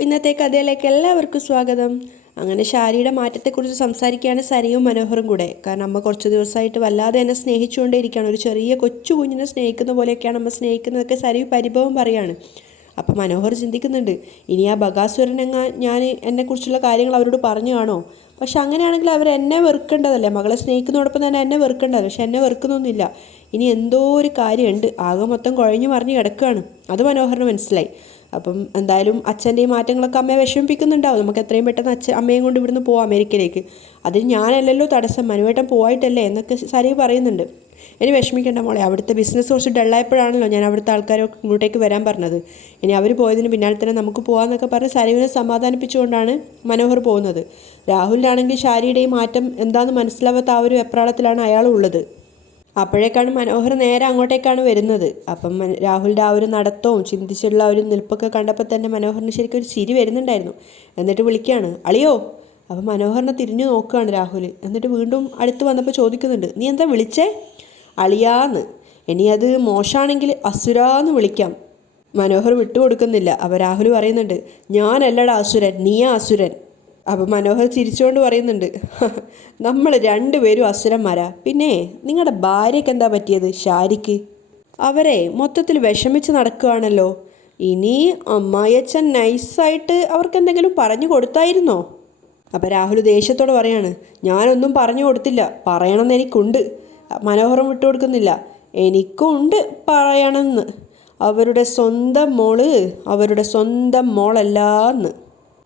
ഇന്നത്തെ കഥയിലേക്ക് എല്ലാവർക്കും സ്വാഗതം. അങ്ങനെ ശാരിയുടെ മാറ്റത്തെക്കുറിച്ച് സംസാരിക്കുകയാണ് സരയും മനോഹറും കൂടെ. കാരണം അമ്മ കുറച്ച് ദിവസമായിട്ട് വല്ലാതെ എന്നെ സ്നേഹിച്ചുകൊണ്ടേയിരിക്കുകയാണ്. ഒരു ചെറിയ കൊച്ചു കുഞ്ഞിനെ സ്നേഹിക്കുന്ന പോലെയൊക്കെയാണ് അമ്മ സ്നേഹിക്കുന്നതൊക്കെ സരി പരിഭവം പറയാണ്. അപ്പം മനോഹർ ചിന്തിക്കുന്നുണ്ട് ഇനി ആ ബകാസുരൻ എങ്ങാ ഞാൻ എന്നെക്കുറിച്ചുള്ള കാര്യങ്ങൾ അവരോട് പറഞ്ഞു കാണോ? പക്ഷെ അങ്ങനെയാണെങ്കിൽ അവർ എന്നെ വെറുക്കേണ്ടതല്ലേ? മകളെ സ്നേഹിക്കുന്നതോടൊപ്പം തന്നെ എന്നെ വെറുക്കേണ്ടതല്ലേ? പക്ഷെ എന്നെ വെറുക്കുന്നൊന്നുമില്ല. ഇനി എന്തോ ഒരു കാര്യമുണ്ട്. ആകെ മൊത്തം കുഴഞ്ഞു മറിഞ്ഞ് കിടക്കുകയാണ്. അത് മനോഹറിന് മനസ്സിലായി. അപ്പം എന്തായാലും അച്ഛന്റെ ഈ മാറ്റങ്ങളൊക്കെ അമ്മയെ വിഷമിപ്പിക്കുന്നുണ്ടാവും. നമുക്ക് എത്രയും പെട്ടെന്ന് അച്ഛൻ അമ്മയും കൊണ്ട് ഇവിടുന്ന് പോവാം അമേരിക്കയിലേക്ക്. അതിന് ഞാനല്ലല്ലോ തടസ്സം. മനുവേട്ടൻ പോയിട്ടല്ലേ? എന്നൊക്കെ സരി പറയുന്നുണ്ട്. ഇനി വിഷമിക്കേണ്ട മോളെ. അവിടുത്തെ ബിസിനസ് കുറച്ച് ഡള്ളായപ്പോഴാണല്ലോ ഞാൻ അവിടുത്തെ ആൾക്കാരൊക്കെ ഇങ്ങോട്ടേക്ക് വരാൻ പറഞ്ഞത്. ഇനി അവർ പോയതിന് പിന്നാലെ തന്നെ നമുക്ക് പോകാമെന്നൊക്കെ പറഞ്ഞ് സരുവിനെ സമാധാനിപ്പിച്ചുകൊണ്ടാണ് മനോഹർ പോകുന്നത്. രാഹുലിനാണെങ്കിൽ ശാരിയുടെ ഈ മാറ്റം എന്താണെന്ന് മനസ്സിലാവാത്ത ആ ഒരു എപ്രാളത്തിലാണ് അയാൾ ഉള്ളത്. അപ്പോഴേക്കാണ് മനോഹർ നേരെ അങ്ങോട്ടേക്കാണ് വരുന്നത്. അപ്പം രാഹുലിന്റെ ആ ഒരു നടത്തവും ചിന്തിച്ചുള്ള ഒരു നിൽപ്പൊക്കെ കണ്ടപ്പോൾ തന്നെ മനോഹറിന് ശരിക്കും ഒരു ചിരി വരുന്നുണ്ടായിരുന്നു. എന്നിട്ട് വിളിക്കുകയാണ് അളിയോ! അപ്പം മനോഹറിനെ തിരിഞ്ഞു നോക്കുകയാണ് രാഹുൽ എന്നിട്ട് വീണ്ടും അടുത്ത് വന്നപ്പോൾ ചോദിക്കുന്നുണ്ട് നീ എന്താ വിളിച്ചേ? അളിയാന്ന്. ഇനി അത് മോശമാണെങ്കിൽ അസുരാന്ന് വിളിക്കാം. മനോഹർ വിട്ടുകൊടുക്കുന്നില്ല. അപ്പോൾ രാഹുൽ പറയുന്നുണ്ട് ഞാനല്ലടാ അസുരൻ നീയാ അസുരൻ. അപ്പോൾ മനോഹർ ചിരിച്ചുകൊണ്ട് പറയുന്നുണ്ട് നമ്മൾ രണ്ടുപേരും അസുരന്മാരാ. പിന്നെ നിങ്ങളുടെ ഭാര്യയ്ക്ക് എന്താ പറ്റിയത്? ഷാരിക്ക് അവരെ മൊത്തത്തിൽ വിഷമിച്ച് നടക്കുകയാണല്ലോ. ഇനി അമ്മായിയച്ഛൻ നൈസായിട്ട് അവർക്ക് എന്തെങ്കിലും പറഞ്ഞു കൊടുത്തായിരുന്നോ? അപ്പം രാഹുൽ ദേഷ്യത്തോട് പറയാണ് ഞാനൊന്നും പറഞ്ഞു കൊടുത്തില്ല. പറയണമെന്ന് എനിക്കുണ്ട്. മനോഹരം വിട്ടു കൊടുക്കുന്നില്ല എനിക്കുണ്ട് പറയണമെന്ന് അവരുടെ സ്വന്തം മോൾ അവരുടെ സ്വന്തം മോളല്ലാന്ന്.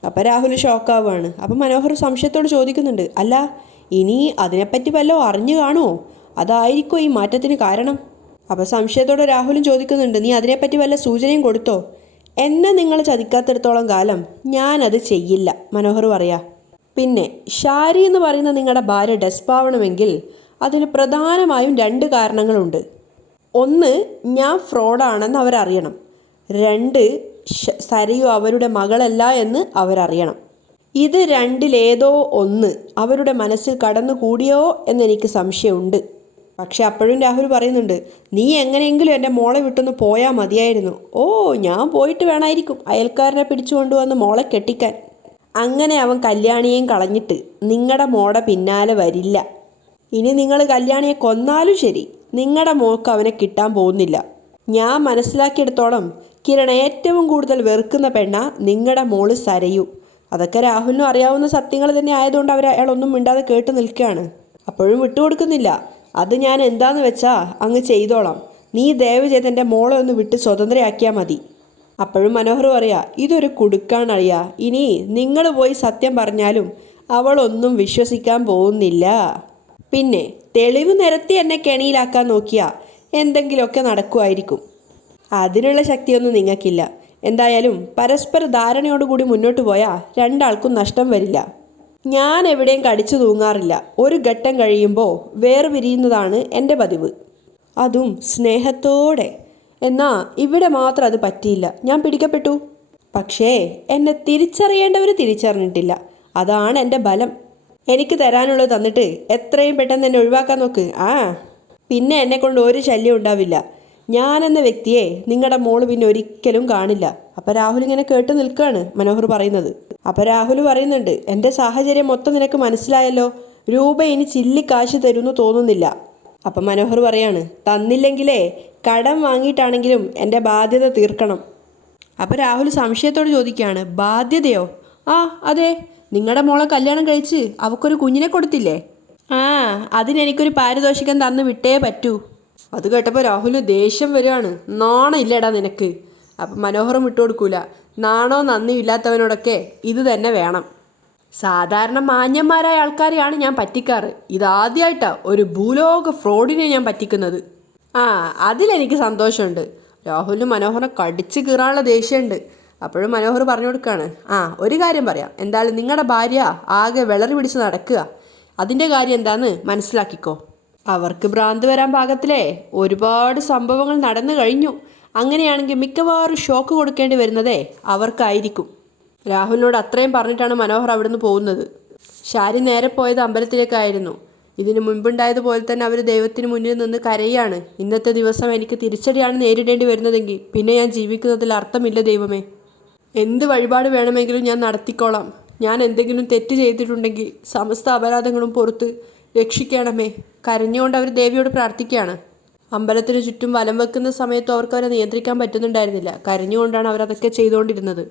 അപ്പം രാഹുൽ ഷോക്കാവാണ്. അപ്പം മനോഹർ സംശയത്തോട് ചോദിക്കുന്നുണ്ട്. അല്ല ഇനി അതിനെപ്പറ്റി വല്ലതും അറിഞ്ഞു കാണുമോ അതായിരിക്കോ ഈ മാറ്റത്തിന് കാരണം. അപ്പം സംശയത്തോടെ രാഹുലും ചോദിക്കുന്നുണ്ട് നീ അതിനെപ്പറ്റി വല്ല സൂചനയും കൊടുത്തോ? എന്നെ നിങ്ങൾ ചതിക്കാത്തിടത്തോളം കാലം ഞാനത് ചെയ്യില്ല മനോഹർ പറയാ. പിന്നെ ഷാരി എന്ന് പറയുന്ന നിങ്ങളുടെ ഭാര്യ ഡെസ്പാവണമെങ്കിൽ അതിന് പ്രധാനമായും രണ്ട് കാരണങ്ങളുണ്ട്. ഒന്ന് ഞാൻ ഫ്രോഡാണെന്ന് അവരറിയണം. രണ്ട് സരയു അവരുടെ മകളല്ല എന്ന് അവരറിയണം. ഇത് രണ്ടിലേതോ ഒന്ന് അവരുടെ മനസ്സിൽ കടന്നുകൂടിയോ എന്നെനിക്ക് സംശയമുണ്ട്. പക്ഷെ അപ്പോഴും രാഹുൽ പറയുന്നുണ്ട് നീ എങ്ങനെയെങ്കിലും എന്റെ മോളെ വിട്ടൊന്ന് പോയാൽ മതിയായിരുന്നു. ഓ ഞാൻ പോയിട്ട് വേണമായിരിക്കും അയൽക്കാരനെ പിടിച്ചു കൊണ്ടുവന്ന് മോളെ കെട്ടിക്കാൻ. അങ്ങനെ അവൻ കല്യാണിയെയും കളഞ്ഞിട്ട് നിങ്ങളുടെ മോടെ പിന്നാലെ വരില്ല. ഇനി നിങ്ങൾ കല്യാണിയെ കൊന്നാലും ശരി. നിങ്ങളുടെ മോൾക്ക് അവനെ കിട്ടാൻ പോകുന്നില്ല. ഞാൻ മനസ്സിലാക്കിയെടുത്തോളം കിരൺ ഏറ്റവും കൂടുതൽ വെറുക്കുന്ന പെണ്ണ നിങ്ങളുടെ മോൾ സരയു. അതൊക്കെ രാഹുലിനും അറിയാവുന്ന സത്യങ്ങൾ തന്നെ ആയതുകൊണ്ട് അവർ അയാളൊന്നും മിണ്ടാതെ കേട്ട് നിൽക്കുകയാണ്. അപ്പോഴും വിട്ടുകൊടുക്കുന്നില്ല. അത് ഞാൻ എന്താന്ന് വെച്ചാ അങ്ങ് ചെയ്തോളാം. നീ ദയവ് ചെയ്ത് എന്റെ മോളെ ഒന്ന് വിട്ട് സ്വതന്ത്രയാക്കിയാൽ മതി. അപ്പോഴും മനോഹർ പറയാ ഇതൊരു കുടുക്കാണറിയാ ഇനി നിങ്ങൾ പോയി സത്യം പറഞ്ഞാലും അവളൊന്നും വിശ്വസിക്കാൻ പോകുന്നില്ല. പിന്നെ തെളിവ് നിരത്തി എന്നെ കെണിയിലാക്കാൻ നോക്കിയാൽ എന്തെങ്കിലുമൊക്കെ നടക്കുമായിരിക്കും. അതിനുള്ള ശക്തിയൊന്നും നിങ്ങൾക്കില്ല. എന്തായാലും പരസ്പര ധാരണയോടുകൂടി മുന്നോട്ട് പോയാൽ രണ്ടാൾക്കും നഷ്ടം വരില്ല. ഞാൻ എവിടെയും കടിച്ചു തൂങ്ങാറില്ല. ഒരു ഘട്ടം കഴിയുമ്പോൾ വേർപിരിയുന്നതാണ് എന്റെ പതിവ്. അതും സ്നേഹത്തോടെ. എന്നാ ഇവിടെ മാത്രം അത് പറ്റിയില്ല. ഞാൻ പിടിക്കപ്പെട്ടു. പക്ഷേ എന്നെ തിരിച്ചറിയേണ്ടവർ തിരിച്ചറിഞ്ഞിട്ടില്ല. അതാണ് എന്റെ ബലം. എനിക്ക് തരാനുള്ളത് തന്നിട്ട് എത്രയും പെട്ടെന്ന് എന്നെ ഒഴിവാക്കാൻ നോക്ക്. ആ പിന്നെ എന്നെ കൊണ്ട് ഒരു ശല്യം ഉണ്ടാവില്ല. ഞാനെന്ന വ്യക്തിയെ നിങ്ങളുടെ മോൾ പിന്നെ ഒരിക്കലും കാണില്ല. അപ്പം രാഹുൽ ഇങ്ങനെ കേട്ട് നിൽക്കുകയാണ് മനോഹർ പറയുന്നത്. അപ്പം രാഹുൽ പറയുന്നുണ്ട് എന്റെ സാഹചര്യം മൊത്തം നിനക്ക് മനസ്സിലായല്ലോ. രൂപ ഇനി ചില്ലിക്കാശ് തരുമെന്ന് തോന്നുന്നില്ല. അപ്പം മനോഹർ പറയാണ് തന്നില്ലെങ്കിലേ കടം വാങ്ങിയിട്ടാണെങ്കിലും എന്റെ ബാധ്യത തീർക്കണം. അപ്പോൾ രാഹുൽ സംശയത്തോട് ചോദിക്കുകയാണ് ബാധ്യതയോ? ആ അതെ. നിങ്ങളുടെ മോളെ കല്യാണം കഴിച്ച് അവക്കൊരു കുഞ്ഞിനെ കൊടുത്തില്ലേ? ആ അതിനെനിക്കൊരു പാരിതോഷികം തന്ന് വിട്ടേ പറ്റൂ. അത് കേട്ടപ്പോൾ രാഹുലിന് ദേഷ്യം വരികയാണ്. നാണം ഇല്ലടാ നിനക്ക്. അപ്പം മനോഹരം വിട്ടുകൊടുക്കൂല നാണോ നന്ദി ഇല്ലാത്തവനോടൊക്കെ ഇത് തന്നെ വേണം. സാധാരണ മാന്യന്മാരായ ആൾക്കാരെയാണ് ഞാൻ പറ്റിക്കാറ്. ഇതാദ്യമായിട്ടാണ് ഒരു ഭൂലോക ഫ്രോഡിനെ ഞാൻ പറ്റിക്കുന്നത്. ആ അതിലെനിക്ക് സന്തോഷമുണ്ട്. രാഹുലിന് മനോഹറിനെ കടിച്ച് കീറാനുള്ള ദേഷ്യമുണ്ട്. അപ്പോഴും മനോഹർ പറഞ്ഞു കൊടുക്കുകയാണ് ആ ഒരു കാര്യം പറയാം. എന്തായാലും നിങ്ങളുടെ ഭാര്യ ആകെ വിളറി പിടിച്ച് നടക്കുക. അതിന്റെ കാര്യം എന്താന്ന് മനസ്സിലാക്കിക്കോ. അവർക്ക് ഭ്രാന്ത് വരാൻ പാകത്തിലേ. ഒരുപാട് സംഭവങ്ങൾ നടന്നു കഴിഞ്ഞു. അങ്ങനെയാണെങ്കിൽ മിക്കവാറും ഷോക്ക് കൊടുക്കേണ്ടി വരുന്നതേ അവർക്കായിരിക്കും. രാഹുലിനോട് അത്രയും പറഞ്ഞിട്ടാണ് മനോഹർ അവിടുന്ന് പോകുന്നത്. ഷാരി നേരെ പോയത് അമ്പലത്തിലേക്കായിരുന്നു. ഇതിനു മുൻപുണ്ടായതുപോലെ തന്നെ അവർ ദൈവത്തിന് മുന്നിൽ നിന്ന് കരയാണ്. ഇന്നത്തെ ദിവസം എനിക്ക് തിരിച്ചടിയാണ് നേരിടേണ്ടി വരുന്നതെങ്കിൽ പിന്നെ ഞാൻ ജീവിക്കുന്നതിൽ അർത്ഥമില്ല ദൈവമേ. എന്ത് വഴിപാട് വേണമെങ്കിലും ഞാൻ നടത്തിക്കോളാം. ഞാൻ എന്തെങ്കിലും തെറ്റ് ചെയ്തിട്ടുണ്ടെങ്കിൽ സമസ്ത അപരാധങ്ങളും പുറത്ത് രക്ഷിക്കണമേ. കരഞ്ഞുകൊണ്ട് അവർ ദേവിയോട് പ്രാർത്ഥിക്കുകയാണ്. അമ്പലത്തിന് ചുറ്റും വലം വെക്കുന്ന സമയത്തും അവർക്ക് അവരെ നിയന്ത്രിക്കാൻ പറ്റുന്നുണ്ടായിരുന്നില്ല. കരഞ്ഞുകൊണ്ടാണ് അവരതൊക്കെ ചെയ്തുകൊണ്ടിരുന്നത്.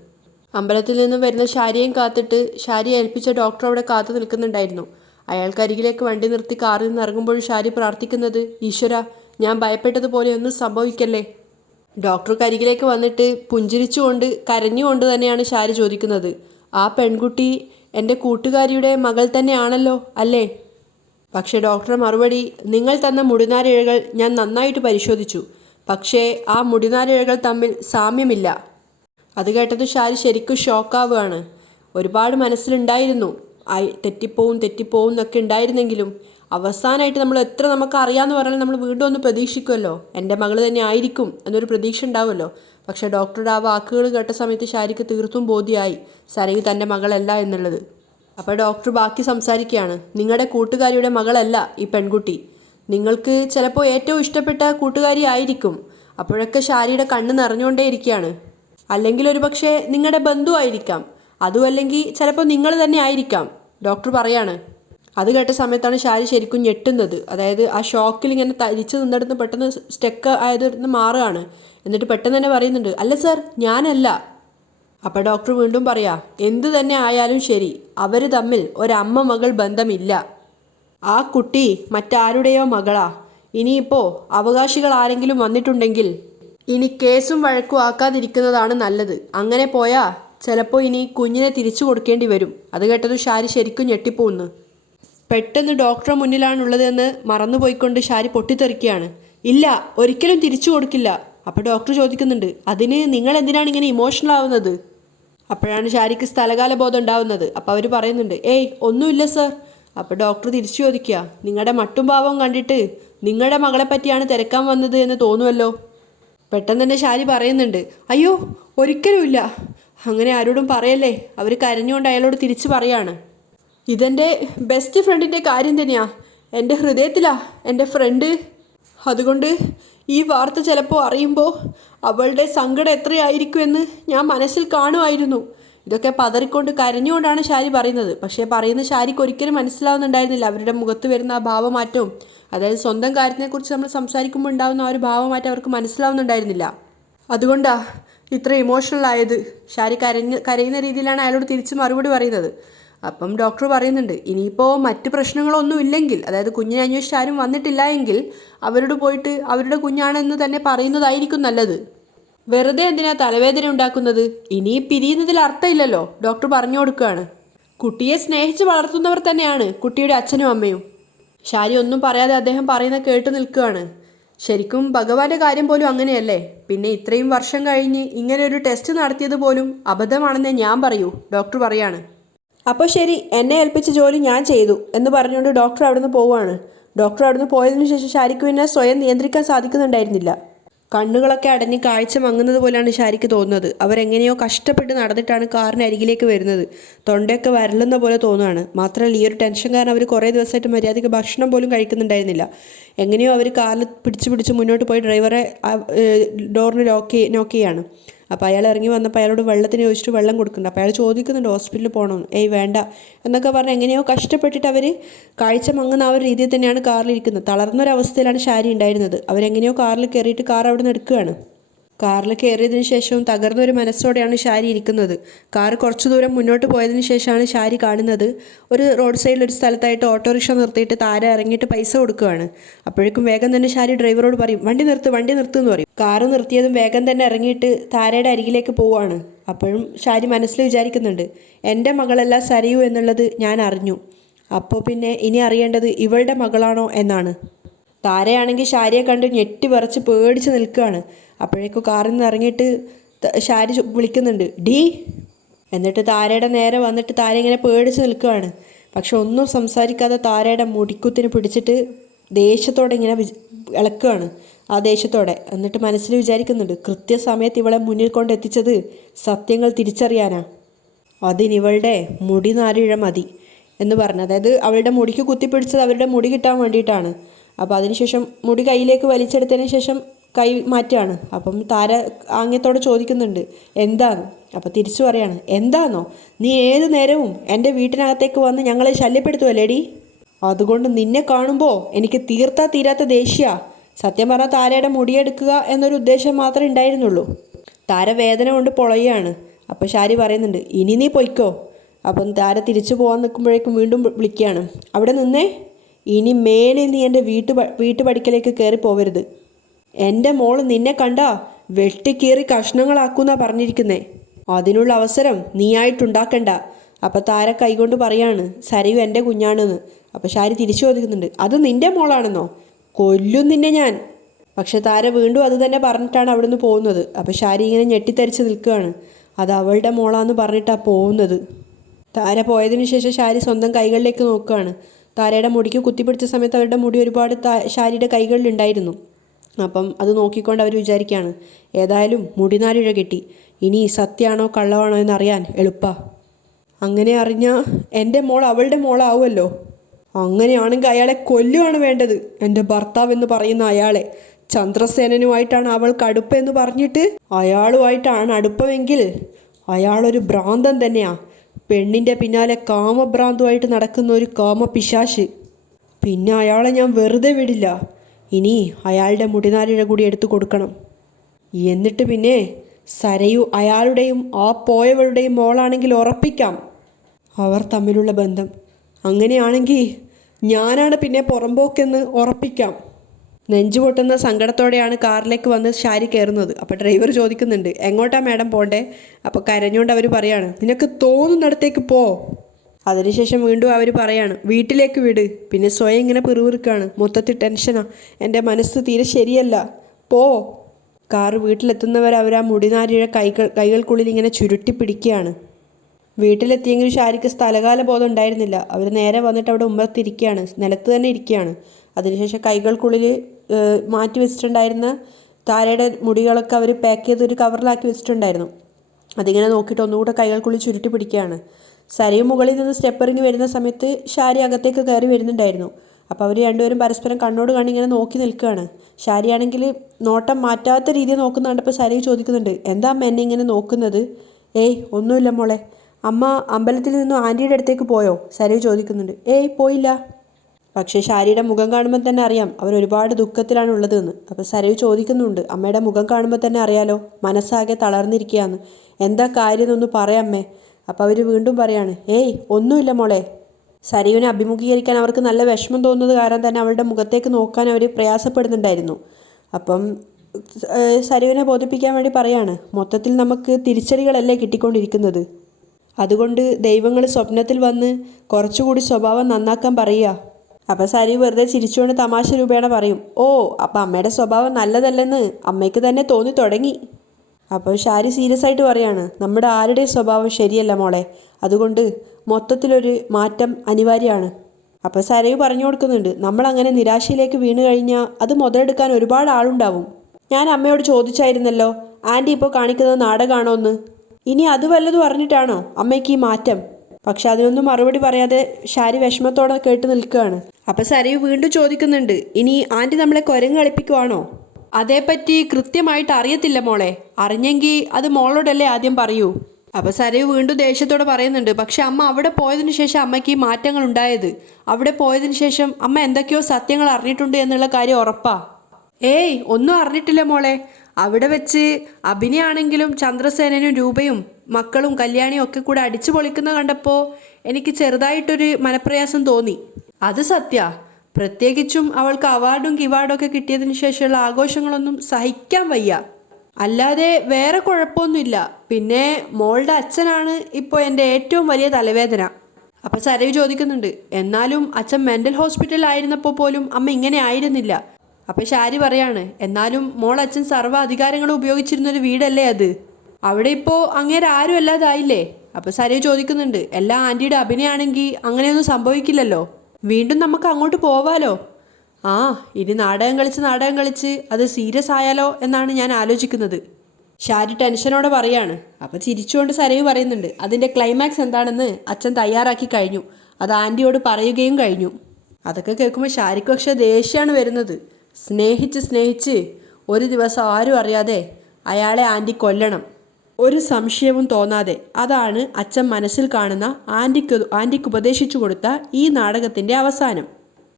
അമ്പലത്തിൽ നിന്നും വരുന്ന ശാരിയെയും കാത്തിട്ട് ശാരി ഏൽപ്പിച്ച ഡോക്ടർ അവിടെ കാത്തു നിൽക്കുന്നുണ്ടായിരുന്നു. അയാൾക്കരികിലേക്ക് വണ്ടി നിർത്തി കാറിൽ നിന്ന് ഇറങ്ങുമ്പോൾ ശാരി പ്രാർത്ഥിക്കുന്നത് ഈശ്വര ഞാൻ ഭയപ്പെട്ടതുപോലെ ഒന്നും സംഭവിക്കല്ലേ? ഡോക്ടർ കരികിലേക്ക് വന്നിട്ട് പുഞ്ചിരിച്ചുകൊണ്ട് കരഞ്ഞുകൊണ്ട് തന്നെയാണ് ഷാരി ചോദിക്കുന്നത്. ആ പെൺകുട്ടി എന്റെ കൂട്ടുകാരിയുടെ മകൾ തന്നെയാണല്ലോ അല്ലേ? പക്ഷേ ഡോക്ടർ മറുപടി നിങ്ങൾ തന്ന മുടിനാരിഴകൾ ഞാൻ നന്നായിട്ട് പരിശോധിച്ചു. പക്ഷേ ആ മുടിനാരിഴകൾ തമ്മിൽ സാമ്യമില്ല. അത് കേട്ടത് ഷാരി ശരിക്കും ഷോക്കാവുകയാണ്. ഒരുപാട് മനസ്സിലുണ്ടായിരുന്നു. ഐ തെറ്റിപ്പോവും തെറ്റിപ്പോവും എന്നൊക്കെ ഉണ്ടായിരുന്നെങ്കിലും അവസാനമായിട്ട് നമ്മൾ എത്ര നമുക്ക് അറിയാമെന്ന് പറഞ്ഞാൽ നമ്മൾ വീണ്ടും ഒന്ന് പ്രതീക്ഷിക്കുമല്ലോ. എന്റെ മകൾ തന്നെ ആയിരിക്കും എന്നൊരു പ്രതീക്ഷ ഉണ്ടാവുമല്ലോ. പക്ഷേ ഡോക്ടറുടെ ആ വാക്കുകൾ കേട്ട സമയത്ത് ഷാരിക്ക് തീർത്തും ബോധ്യമായി. സരയു തന്റെ മകളല്ല എന്നുള്ളത്. അപ്പോൾ ഡോക്ടർ ബാക്കി സംസാരിക്കുകയാണ്. നിങ്ങളുടെ കൂട്ടുകാരിയുടെ മകളല്ല ഈ പെൺകുട്ടി. നിങ്ങൾക്ക് ചിലപ്പോൾ ഏറ്റവും ഇഷ്ടപ്പെട്ട കൂട്ടുകാരി ആയിരിക്കും. അപ്പോഴൊക്കെ ഷാരിയുടെ കണ്ണ് നിറഞ്ഞുകൊണ്ടേയിരിക്കുകയാണ് അല്ലെങ്കിൽ ഒരു പക്ഷേ നിങ്ങളുടെ ബന്ധുവായിരിക്കാം അതുമല്ലെങ്കിൽ ചിലപ്പോൾ നിങ്ങൾ തന്നെ ആയിരിക്കാം. ഡോക്ടർ പറയാണ്. അത് കേട്ട സമയത്താണ് ഷാരി ശരിക്കും ഞെട്ടുന്നത്. അതായത് ആ ഷോക്കിൽ ഇങ്ങനെ തരിച്ച് നിന്നിടത്ത് പെട്ടെന്ന് സ്റ്റെക്ക് ആയതിന്ന് മാറുകയാണ്. എന്നിട്ട് പെട്ടെന്ന് തന്നെ പറയുന്നുണ്ട് അല്ല സർ ഞാനല്ല. അപ്പോൾ ഡോക്ടർ വീണ്ടും പറയാ എന്തു തന്നെ ആയാലും ശരി അവർ തമ്മിൽ ഒരമ്മ മകൾ ബന്ധമില്ല. ആ കുട്ടി മറ്റാരുടെയോ മകളാ. ഇനിയിപ്പോൾ അവകാശികൾ ആരെങ്കിലും വന്നിട്ടുണ്ടെങ്കിൽ ഇനി കേസും വഴക്കും ആക്കാതിരിക്കുന്നതാണ് നല്ലത്. അങ്ങനെ പോയാൽ ചിലപ്പോൾ ഇനി കുഞ്ഞിനെ തിരിച്ചു കൊടുക്കേണ്ടി വരും. അത് കേട്ടത് ഷാരി ശരിക്കും ഞെട്ടിപ്പോന്ന്. പെട്ടെന്ന് ഡോക്ടറെ മുന്നിലാണുള്ളതെന്ന് മറന്നുപോയിക്കൊണ്ട് ഷാരി പൊട്ടിത്തെറിക്കുകയാണ്. ഇല്ല ഒരിക്കലും തിരിച്ചു കൊടുക്കില്ല. അപ്പോൾ ഡോക്ടർ ചോദിക്കുന്നുണ്ട് അതിന് നിങ്ങൾ എന്തിനാണ് ഇങ്ങനെ ഇമോഷണൽ ആവുന്നത്? അപ്പോഴാണ് ഷാരിക്ക് സ്ഥലകാല ബോധം ഉണ്ടാവുന്നത്. അപ്പോൾ അവർ പറയുന്നുണ്ട് ഏയ് ഒന്നുമില്ല സർ. അപ്പോൾ ഡോക്ടർ തിരിച്ചു ചോദിക്കുക നിങ്ങളുടെ മട്ടും ഭാവവും കണ്ടിട്ട് നിങ്ങളുടെ മകളെ പറ്റിയാണ് തിരക്കാൻ വന്നത് എന്ന് തോന്നുമല്ലോ പെട്ടെന്ന് തന്നെ ഷാരി പറയുന്നുണ്ട് അയ്യോ ഒരിക്കലുമില്ല. അങ്ങനെ ആരോടും പറയല്ലേ അവർ കരഞ്ഞുകൊണ്ട് അയാളോട് തിരിച്ചു പറയാണ്. ഇതെന്റെ ബെസ്റ്റ് ഫ്രണ്ടിന്റെ കാര്യം തന്നെയാ. എന്റെ ഹൃദയത്തിലാ എന്റെ ഫ്രണ്ട് അതുകൊണ്ട് ഈ വാർത്ത ചിലപ്പോൾ അറിയുമ്പോൾ അവളുടെ സങ്കടം എത്രയായിരിക്കുമെന്ന് ഞാൻ മനസ്സിൽ കാണുമായിരുന്നു. ഇതൊക്കെ പതറിക്കൊണ്ട് കരഞ്ഞുകൊണ്ടാണ് ഷാരി പറയുന്നത്. പക്ഷേ പറയുന്ന ഷാരിക്ക് ഒരിക്കലും മനസ്സിലാവുന്നുണ്ടായിരുന്നില്ല. അവരുടെ മുഖത്ത് വരുന്ന ആ ഭാവമാറ്റവും അതായത് സ്വന്തം കാര്യത്തിനെക്കുറിച്ച് നമ്മൾ സംസാരിക്കുമ്പോൾ ഉണ്ടാകുന്ന ആ ഒരു ഭാവമാറ്റം അവർക്ക് മനസ്സിലാവുന്നുണ്ടായിരുന്നില്ല. അതുകൊണ്ടാണ് ഇത്ര ഇമോഷണൽ ആയത്. ഷാരി കരഞ്ഞ് കരയുന്ന രീതിയിലാണ് അയാളോട് തിരിച്ച് മറുപടി പറയുന്നത്. അപ്പം ഡോക്ടർ പറയുന്നുണ്ട് ഇനിയിപ്പോൾ മറ്റ് പ്രശ്നങ്ങളൊന്നും ഇല്ലെങ്കിൽ അതായത് കുഞ്ഞിനെ അന്വേഷിച്ച് ആരും വന്നിട്ടില്ല എങ്കിൽ അവരോട് പോയിട്ട് അവരുടെ കുഞ്ഞാണെന്ന് തന്നെ പറയുന്നതായിരിക്കും നല്ലത്. വെറുതെ എന്തിനാ തലവേദന ഉണ്ടാക്കുന്നത്? ഇനി പിരിയുന്നതിൽ അർത്ഥമില്ലല്ലോ ഡോക്ടർ പറഞ്ഞു കൊടുക്കുകയാണ്. കുട്ടിയെ സ്നേഹിച്ച് വളർത്തുന്നവർ തന്നെയാണ് കുട്ടിയുടെ അച്ഛനും അമ്മയും. ഷാരി ഒന്നും പറയാതെ അദ്ദേഹം പറയുന്ന കേട്ട് നിൽക്കുകയാണ്. ശരിക്കും ഭഗവാന്റെ കാര്യം പോലും അങ്ങനെയല്ലേ? പിന്നെ ഇത്രയും വർഷം കഴിഞ്ഞ് ഇങ്ങനെ ഒരു ടെസ്റ്റ് നടത്തിയത് പോലും അബദ്ധമാണെന്നേ ഞാൻ പറയൂ ഡോക്ടർ പറയാണ്. അപ്പോൾ ശരി എന്നെ ഏൽപ്പിച്ച ജോലി ഞാൻ ചെയ്തു എന്ന് പറഞ്ഞുകൊണ്ട് ഡോക്ടർ അവിടുന്ന് പോവുകയാണ്. ഡോക്ടർ അവിടുന്ന് പോയതിനു ശേഷം ഷാരിക്ക് പിന്നെ സ്വയം നിയന്ത്രിക്കാൻ സാധിക്കുന്നുണ്ടായിരുന്നില്ല. കണ്ണുകളൊക്കെ അടഞ്ഞ് കാഴ്ച മങ്ങുന്നത് പോലെയാണ് ഷാരിക്ക് തോന്നുന്നത്. അവരെങ്ങനെയോ കഷ്ടപ്പെട്ട് നടന്നിട്ടാണ് കാറിന് അരികിലേക്ക് വരുന്നത്. തൊണ്ടയൊക്കെ വരളുന്ന പോലെ തോന്നുകയാണ്. മാത്രമല്ല ഈ ഒരു ടെൻഷൻ കാരണം അവർ കുറേ ദിവസമായിട്ട് മര്യാദയ്ക്ക് ഭക്ഷണം പോലും കഴിക്കുന്നുണ്ടായിരുന്നില്ല. എങ്ങനെയോ അവർ കാറിൽ പിടിച്ച് പിടിച്ച് മുന്നോട്ട് പോയി ഡ്രൈവറെ ഡോറിന് ലോക്ക് നോക്ക് ചെയ്യാണ്. അപ്പോൾ അയാൾ ഇറങ്ങി വന്നപ്പോൾ അയാളോട് വെള്ളത്തിന് ചോദിച്ചിട്ട് വെള്ളം കൊടുക്കുന്നുണ്ട്. അപ്പോൾ അയാൾ ചോദിക്കുന്നുണ്ട് ഹോസ്പിറ്റലിൽ പോകണം ഏയ് വേണ്ട. എന്നൊക്കെ പറഞ്ഞ് എങ്ങനെയോ കഷ്ടപ്പെട്ടിട്ട് അവർ കാഴ്ച മങ്ങുന്ന ആ ഒരു രീതിയിൽ തന്നെയാണ് കാറിലിരിക്കുന്നത്. തളർന്നൊരവസ്ഥയിലാണ് ഷാരി ഉണ്ടായിരുന്നത്. അവരെങ്ങനെയോ കാറിൽ കയറിയിട്ട് കാർ അവിടെ നിന്ന് എടുക്കുകയാണ്. കാറിൽ കയറിയതിനു ശേഷവും തകർന്നൊരു മനസ്സോടെയാണ് ഷാരി ഇരിക്കുന്നത്. കാർ കുറച്ചു ദൂരം മുന്നോട്ട് പോയതിനു ശേഷമാണ് ഷാരി കാണുന്നത്. ഒരു റോഡ് സൈഡിൽ ഒരു സ്ഥലത്തായിട്ട് ഓട്ടോറിക്ഷ നിർത്തിയിട്ട് താര ഇറങ്ങിയിട്ട് പൈസ കൊടുക്കുകയാണ്. അപ്പോഴേക്കും വേഗം തന്നെ ഷാരി ഡ്രൈവറോട് പറയും വണ്ടി നിർത്ത് വണ്ടി നിർത്ത് എന്ന് പറയും. കാറ് നിർത്തിയതും വേഗം തന്നെ ഇറങ്ങിയിട്ട് താരയുടെ അരികിലേക്ക് പോവുകയാണ്. അപ്പോഴും ഷാരി മനസ്സിൽ വിചാരിക്കുന്നുണ്ട് എന്റെ മകളല്ല സരയു എന്നുള്ളത് ഞാൻ അറിഞ്ഞു. അപ്പോൾ പിന്നെ ഇനി അറിയേണ്ടത് ഇവളുടെ മകളാണോ എന്നാണ്. താരയാണെങ്കിൽ ഷാരിയെ കണ്ട് ഞെട്ടി വിറച്ച് പേടിച്ച് നിൽക്കുകയാണ്. അപ്പോഴേക്കും കാറിൽ നിന്ന് ഇറങ്ങിയിട്ട് ഷാരി വിളിക്കുന്നുണ്ട്. ഡി എന്നിട്ട് താരയുടെ നേരെ വന്നിട്ട് താര ഇങ്ങനെ പേടിച്ച് നിൽക്കുകയാണ് പക്ഷെ ഒന്നും സംസാരിക്കാതെ താരയുടെ മുടിക്കുത്തിന് പിടിച്ചിട്ട് ദേഷ്യത്തോടെ ഇങ്ങനെ ഇളക്കുകയാണ് ആ ദേഷ്യത്തോടെ. എന്നിട്ട് മനസ്സിൽ വിചാരിക്കുന്നുണ്ട് കൃത്യസമയത്ത് ഇവളെ മുന്നിൽ കൊണ്ടെത്തിച്ചത് സത്യങ്ങൾ തിരിച്ചറിയാനാ. അതിനിവളുടെ മുടി നാരിഴ മതി എന്ന് പറഞ്ഞു. അതായത് അവളുടെ മുടിക്ക് കുത്തിപ്പിടിച്ചത് അവരുടെ മുടി കിട്ടാൻ വേണ്ടിയിട്ടാണ്. അപ്പോൾ അതിനുശേഷം മുടി കയ്യിലേക്ക് വലിച്ചെടുത്തതിന് ശേഷം കൈ അപ്പം താര ആംഗ്യത്തോടെ ചോദിക്കുന്നുണ്ട് എന്താന്ന് അപ്പം തിരിച്ചു പറയാണ് എന്താണോ നീ ഏത് നേരവും എന്റെ വീട്ടിനകത്തേക്ക് വന്ന് ഞങ്ങളെ ശല്യപ്പെടുത്തുമല്ലേടി അതുകൊണ്ട് നിന്നെ കാണുമ്പോൾ എനിക്ക് തീർത്താ തീരാത്ത ദേഷ്യ. സത്യം പറഞ്ഞാൽ താരയുടെ മുടിയെടുക്കുക എന്നൊരു ഉദ്ദേശം മാത്രമേ ഉണ്ടായിരുന്നുള്ളൂ. താര വേദന കൊണ്ട് പൊളയാണ് അപ്പോൾ ശാരി പറയുന്നുണ്ട് ഇനി നീ പൊയ്ക്കോ. അപ്പം താര തിരിച്ചു പോകാൻ നിൽക്കുമ്പോഴേക്കും വീണ്ടും വിളിക്കുകയാണ് അവിടെ നിന്നേ? ഇനി മേലിൽ നീ എന്റെ വീട്ടു വീട്ടുപടിക്കലേക്ക് കയറി പോവരുത് എന്റെ മോൾ നിന്നെ കണ്ടാ വെട്ടിക്കീറി കഷ്ണങ്ങളാക്കൂന്നാ പറഞ്ഞിരിക്കുന്നേ. അതിനുള്ള അവസരം നീയായിട്ടുണ്ടാക്കണ്ട. അപ്പം താര കൈകൊണ്ട് പറയാണ് സരയു എന്റെ കുഞ്ഞാണെന്ന്. അപ്പം ശാരി തിരിച്ചു ചോദിക്കുന്നുണ്ട് അത് നിന്റെ മോളാണെന്നോ? കൊല്ലും നിന്നെ ഞാൻ. പക്ഷെ താര വീണ്ടും അത് തന്നെ പറഞ്ഞിട്ടാണ് അവിടുന്ന് പോകുന്നത്. അപ്പം ശാരി ഇങ്ങനെ ഞെട്ടിത്തരിച്ച് നിൽക്കുകയാണ് അത് അവളുടെ മോളാന്ന് പറഞ്ഞിട്ടാണ് പോകുന്നത്. താര പോയതിനു ശേഷം ശാരി സ്വന്തം കൈകളിലേക്ക് നോക്കുകയാണ്. താരയുടെ മുടിക്ക് കുത്തിപ്പിടിച്ച സമയത്ത് അവരുടെ മുടി ഒരുപാട് താ ശാരിയുടെ കൈകളിലുണ്ടായിരുന്നു. അപ്പം അത് നോക്കിക്കൊണ്ട് അവർ വിചാരിക്കുകയാണ് ഏതായാലും മുടിനാരിഴ കിട്ടി. ഇനി സത്യമാണോ കള്ളമാണോ എന്നറിയാൻ എളുപ്പാ. അങ്ങനെ അറിഞ്ഞാൽ എന്റെ മോൾ അവളുടെ മോളാവുമല്ലോ. അങ്ങനെയാണെങ്കിൽ അയാളെ കൊല്ലുവാണ് വേണ്ടത് എന്റെ ഭർത്താവ് എന്ന് പറയുന്ന അയാളെ. ചന്ദ്രസേനനുമായിട്ടാണ് അവൾക്ക് അടുപ്പെന്ന് പറഞ്ഞിട്ട് അയാളുമായിട്ടാണ് അടുപ്പമെങ്കിൽ അയാളൊരു ഭ്രാന്തൻ തന്നെയാ. പെണ്ണിന്റെ പിന്നാലെ കാമഭ്രാന്തുമായിട്ട് നടക്കുന്ന ഒരു കാമ കാമപിശാശ്. പിന്നെ അയാളെ ഞാൻ വെറുതെ വിടില്ല. ഇനി അയാളുടെ മുടിനാരിഴ കൂടി എടുത്തു കൊടുക്കണം. എന്നിട്ട് പിന്നെ സരയു അയാളുടെയും ആ പോയവളുടെയും മോളാണെങ്കിൽ ഉറപ്പിക്കാം. അവർ തമ്മിലുള്ള ബന്ധം. അങ്ങനെയാണെങ്കിൽ ഞാനാണ് പിന്നെ പുറമ്പോക്കെന്ന് ഉറപ്പിക്കാം. നെഞ്ചു പൊട്ടുന്ന സങ്കടത്തോടെയാണ് കാറിലേക്ക് വന്ന് ഷാരി കയറുന്നത്. അപ്പോൾ ഡ്രൈവർ ചോദിക്കുന്നുണ്ട് എങ്ങോട്ടാ മാഡം പോണ്ടേ? അപ്പോൾ കരഞ്ഞുകൊണ്ട് അവർ പറയാണ് നിനക്ക് തോന്നുന്നിടത്തേക്ക് പോ. അതിനുശേഷം വീണ്ടും അവർ പറയാണ് വീട്ടിലേക്ക് വിട്. പിന്നെ സ്വയം ഇങ്ങനെ പിറുവിറുക്കാണ് മൊത്തത്തിൽ ടെൻഷനാ. എന്റെ മനസ്സ് തീരെ ശരിയല്ല. പോ. കാറ് വീട്ടിലെത്തുന്നവർ അവർ ആ മുടിനാരിയുടെ കൈകൾ കൈകൾക്കുള്ളിൽ ഇങ്ങനെ ചുരുട്ടി പിടിക്കുകയാണ്. വീട്ടിലെത്തിയെങ്കിലും ഷാരിക്ക് സ്ഥലകാല ബോധം ഉണ്ടായിരുന്നില്ല. അവർ നേരെ വന്നിട്ട് അവിടെ ഉമ്മത്തിരിക്കുകയാണ് നിലത്ത് തന്നെ ഇരിക്കുകയാണ്. അതിനുശേഷം കൈകൾക്കുള്ളിൽ മാറ്റി വെച്ചിട്ടുണ്ടായിരുന്ന താരയുടെ മുടികളൊക്കെ അവർ പാക്ക് ചെയ്ത് ഒരു കവറിലാക്കി വെച്ചിട്ടുണ്ടായിരുന്നു. അതിങ്ങനെ നോക്കിയിട്ട് ഒന്നുകൂടെ കൈകൾക്കുള്ളിൽ ചുരുട്ടി പിടിക്കുകയാണ്. സരയും മുകളിൽ നിന്ന് സ്റ്റെപ്പ് ഇറങ്ങി വരുന്ന സമയത്ത് ഷാരി അകത്തേക്ക് കയറി വരുന്നുണ്ടായിരുന്നു. അപ്പോൾ അവർ രണ്ടുപേരും പരസ്പരം കണ്ണോട് കണ്ണ് ഇങ്ങനെ നോക്കി നിൽക്കുകയാണ്. ഷാരിയാണെങ്കിൽ നോട്ടം മാറ്റാത്ത രീതിയിൽ നോക്കുന്ന കണ്ടപ്പോൾ സരയു ചോദിക്കുന്നുണ്ട്. എന്താ അമ്മ എന്നെ ഇങ്ങനെ നോക്കുന്നത്? ഏയ് ഒന്നുമില്ല മോളെ. അമ്മ അമ്പലത്തിൽ നിന്നും ആന്റിയുടെ അടുത്തേക്ക് പോയോ? സരയു ചോദിക്കുന്നുണ്ട്. ഏയ് പോയില്ല. പക്ഷേ ഷാരിയുടെ മുഖം കാണുമ്പോൾ തന്നെ അറിയാം. അവർ ഒരുപാട് ദുഃഖത്തിലാണ് ഉള്ളതെന്ന്. അപ്പോൾ സരയു ചോദിക്കുന്നുണ്ട്. അമ്മയുടെ മുഖം കാണുമ്പോൾ തന്നെ അറിയാലോ. മനസ്സാകെ തളർന്നിരിക്കുകയാണ്. എന്താ കാര്യം എന്നൊന്ന് പറയാമേ അപ്പോൾ അവർ വീണ്ടും പറയാണ് ഏയ് ഒന്നുമില്ല മോളെ. സരയുവിനെ അഭിമുഖീകരിക്കാൻ അവർക്ക് നല്ല വിഷമം തോന്നുന്നത് കാരണം തന്നെ അവളുടെ മുഖത്തേക്ക് നോക്കാൻ അവർ പ്രയാസപ്പെടുന്നുണ്ടായിരുന്നു. അപ്പം സരയുവിനെ ബോധിപ്പിക്കാൻ വേണ്ടി പറയാണ് മൊത്തത്തിൽ നമുക്ക് തിരിച്ചടികളല്ലേ കിട്ടിക്കൊണ്ടിരിക്കുന്നത്? അതുകൊണ്ട് ദൈവങ്ങൾ സ്വപ്നത്തിൽ വന്ന് കുറച്ചുകൂടി സ്വഭാവം നന്നാക്കാൻ പറയുക. അപ്പോൾ സരി വെറുതെ ചിരിച്ചുകൊണ്ട് തമാശ രൂപേണ പറയും ഓ അപ്പം അമ്മയുടെ സ്വഭാവം നല്ലതല്ലെന്ന് അമ്മയ്ക്ക് തന്നെ തോന്നി തുടങ്ങി. അപ്പോൾ ഷാരി സീരിയസ് ആയിട്ട് പറയാണ് നമ്മുടെ ആരുടെ സ്വഭാവം ശരിയല്ല മോളെ. അതുകൊണ്ട് മൊത്തത്തിലൊരു മാറ്റം അനിവാര്യമാണ്. അപ്പോൾ സരയു പറഞ്ഞു കൊടുക്കുന്നുണ്ട് നമ്മൾ അങ്ങനെ നിരാശയിലേക്ക് വീണ് കഴിഞ്ഞാൽ അത് മുതലെടുക്കാൻ ഒരുപാട് ആളുണ്ടാവും. ഞാൻ അമ്മയോട് ചോദിച്ചായിരുന്നല്ലോ ആന്റി ഇപ്പോൾ കാണിക്കുന്നത് നാടകമാണോ എന്ന്? ഇനി അത് വല്ലതും അറിഞ്ഞിട്ടാണോ അമ്മയ്ക്ക് ഈ മാറ്റം? പക്ഷെ അതിനൊന്നും മറുപടി പറയാതെ ഷാരി വിഷമത്തോടെ കേട്ട് നിൽക്കുകയാണ്. അപ്പം സരയു വീണ്ടും ചോദിക്കുന്നുണ്ട് ഇനി ആന്റി നമ്മളെ കൊരങ്ങ് കളിപ്പിക്കുവാണോ? അതേപ്പറ്റി കൃത്യമായിട്ട് അറിയത്തില്ല മോളെ. അറിഞ്ഞെങ്കിൽ അത് മോളോടല്ലേ ആദ്യം പറയൂ. അപ്പോൾ സരയു വീണ്ടും ദേഷ്യത്തോടെ പറയുന്നുണ്ട്. പക്ഷെ അമ്മ അവിടെ പോയതിനു ശേഷം അമ്മയ്ക്ക് ഈ മാറ്റങ്ങൾ ഉണ്ടായത്. അവിടെ പോയതിനു ശേഷം അമ്മ എന്തൊക്കെയോ സത്യങ്ങൾ അറിഞ്ഞിട്ടുണ്ട് എന്നുള്ള കാര്യം ഉറപ്പാ. ഏയ് ഒന്നും അറിഞ്ഞിട്ടില്ല മോളെ. അവിടെ വെച്ച് അഭിനയാണെങ്കിലും ചന്ദ്രസേനനും രൂപയും മക്കളും കല്യാണിയും ഒക്കെ കൂടെ അടിച്ചു പൊളിക്കുന്ന കണ്ടപ്പോൾ എനിക്ക് ചെറുതായിട്ടൊരു മനപ്രയാസം തോന്നി. അത് സത്യ. പ്രത്യേകിച്ചും അവൾക്ക് അവാർഡും കിവാർഡും ഒക്കെ കിട്ടിയതിന് ശേഷമുള്ള ആഘോഷങ്ങളൊന്നും സഹിക്കാൻ വയ്യ. അല്ലാതെ വേറെ കുഴപ്പമൊന്നുമില്ല. പിന്നെ മോളുടെ അച്ഛനാണ് ഇപ്പോൾ എന്റെ ഏറ്റവും വലിയ തലവേദന. അപ്പം സരവ് ചോദിക്കുന്നുണ്ട് എന്നാലും അച്ഛൻ മെന്റൽ ഹോസ്പിറ്റലിലായിരുന്നപ്പോൾ പോലും അമ്മ ഇങ്ങനെ ആയിരുന്നില്ല. അപ്പം ഷാരി പറയാണ് എന്നാലും മോൾ അച്ഛൻ സർവ അധികാരങ്ങളും ഉപയോഗിച്ചിരുന്നൊരു വീടല്ലേ അത്? അവിടെ ഇപ്പോൾ അങ്ങേരെ ആരും അല്ലാതായില്ലേ അപ്പം സരവ് ചോദിക്കുന്നുണ്ട് എല്ലാ ആന്റിയുടെ അഭിനയാണെങ്കിൽ അങ്ങനെയൊന്നും സംഭവിക്കില്ലല്ലോ? വീണ്ടും നമുക്ക് അങ്ങോട്ട് പോവാലോ? ആ ഇനി നാടകം കളിച്ച് നാടകം കളിച്ച് അത് സീരിയസ് ആയാലോ എന്നാണ് ഞാൻ ആലോചിക്കുന്നത്. ഷാരി ടെൻഷനോടെ പറയാണ്. അപ്പം ചിരിച്ചുകൊണ്ട് സരയു പറയുന്നുണ്ട് അതിന്റെ ക്ലൈമാക്സ് എന്താണെന്ന് അച്ഛൻ തയ്യാറാക്കി കഴിഞ്ഞു. അത് ആന്റിയോട് പറയുകയും കഴിഞ്ഞു. അതൊക്കെ കേൾക്കുമ്പോൾ ഷാരിക്ക് പക്ഷേ ദേഷ്യമാണ് വരുന്നത്. സ്നേഹിച്ച് സ്നേഹിച്ച് ഒരു ദിവസം ആരും അറിയാതെ അയാളെ ആന്റി കൊല്ലണം. ഒരു സംശയവും തോന്നാതെ അതാണ് അച്ഛൻ മനസ്സിൽ കാണുന്ന ആന്റിക്ക് ആന്റിക്ക് ഉപദേശിച്ചു കൊടുത്ത ഈ നാടകത്തിന്റെ അവസാനം.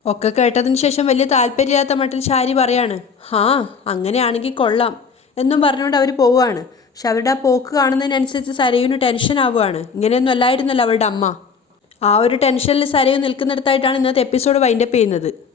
ഒക്കെ കേട്ടതിന് ശേഷം വലിയ താല്പര്യമില്ലാത്ത മട്ടിൽ ശാരി പറയാണ് ഹാ അങ്ങനെയാണെങ്കിൽ കൊള്ളാം എന്നും പറഞ്ഞുകൊണ്ട് അവർ പോവുകയാണ്. പക്ഷെ അവരുടെ ആ പോക്ക് കാണുന്നതിനനുസരിച്ച് സരയുവിന് ടെൻഷൻ ആവുകയാണ്. ഇങ്ങനെയൊന്നും അല്ലായിരുന്നല്ലോ അവളുടെ അമ്മ. ആ ഒരു ടെൻഷനിൽ സരയു നിൽക്കുന്നിടത്തായിട്ടാണ് ഇന്നത്തെ എപ്പിസോഡ് വൈൻഡപ്പ് ചെയ്യുന്നത്.